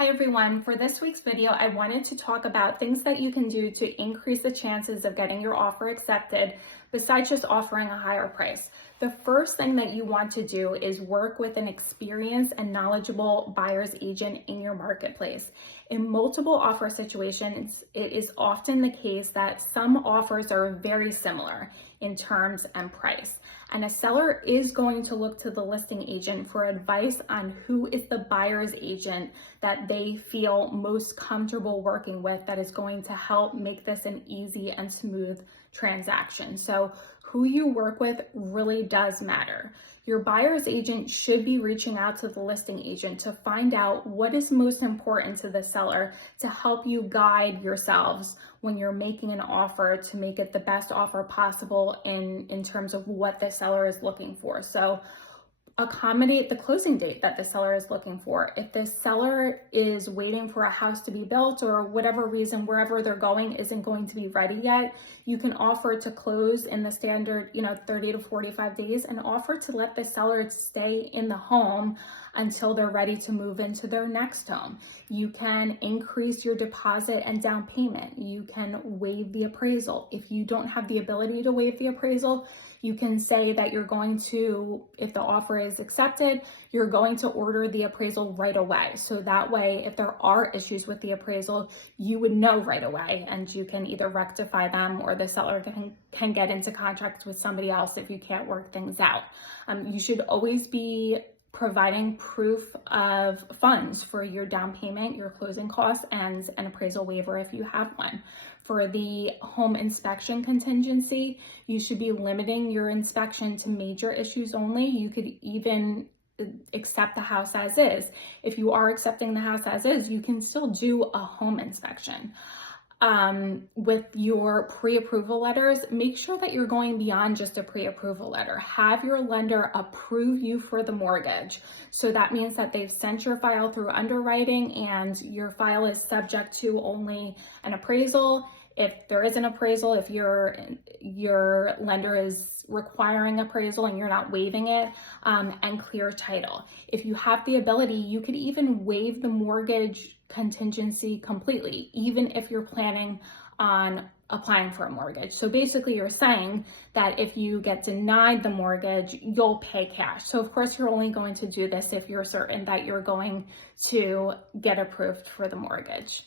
Hi everyone, for this week's video, I wanted to talk about things that you can do to increase the chances of getting your offer accepted besides just offering a higher price. The first thing that you want to do is work with an experienced and knowledgeable buyer's agent in your marketplace. In multiple offer situations, it is often the case that some offers are very similar in terms and price. And a seller is going to look to the listing agent for advice on who is the buyer's agent that they feel most comfortable working with, that is going to help make this an easy and smooth transaction. So who you work with really does matter. Your buyer's agent should be reaching out to the listing agent to find out what is most important to the seller to help you guide yourselves when you're making an offer to make it the best offer possible in terms of what the seller is looking for. So accommodate the closing date that the seller is looking for. If the seller is waiting for a house to be built or whatever reason, wherever they're going isn't going to be ready yet, you can offer to close in the standard, 30 to 45 days and offer to let the seller stay in the home until they're ready to move into their next home. You can increase your deposit and down payment. You can waive the appraisal. If you don't have the ability to waive the appraisal, you can say that you're going to, if the offer is accepted, you're going to order the appraisal right away. So that way, if there are issues with the appraisal, you would know right away and you can either rectify them or the seller can get into contract with somebody else if you can't work things out. You should always be providing proof of funds for your down payment, your closing costs, and an appraisal waiver if you have one. For the home inspection contingency, you should be limiting your inspection to major issues only. You could even accept the house as is. If you are accepting the house as is, you can still do a home inspection. With your pre-approval letters, make sure that you're going beyond just a pre-approval letter. Have your lender approve you for the mortgage. So that means that they've sent your file through underwriting and your file is subject to only an appraisal. If there is an appraisal, if your lender is requiring appraisal and you're not waiving it, and clear title. If you have the ability, you could even waive the mortgage contingency completely, even if you're planning on applying for a mortgage. So basically you're saying that if you get denied the mortgage, you'll pay cash. So of course you're only going to do this if you're certain that you're going to get approved for the mortgage.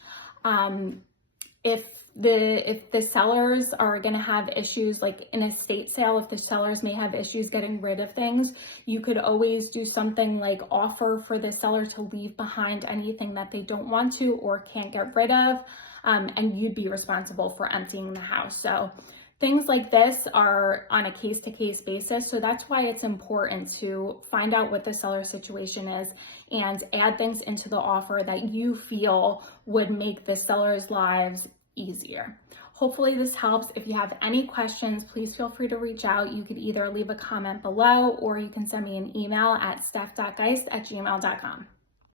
If the sellers are going to have issues, like in a estate sale, if the sellers may have issues getting rid of things, you could always do something like offer for the seller to leave behind anything that they don't want to or can't get rid of, and you'd be responsible for emptying the house. So things like this are on a case-to-case basis. So that's why it's important to find out what the seller situation is and add things into the offer that you feel would make the seller's lives easier. Hopefully this helps. If you have any questions, please feel free to reach out. You could either leave a comment below or you can send me an email at steph.geist@gmail.com.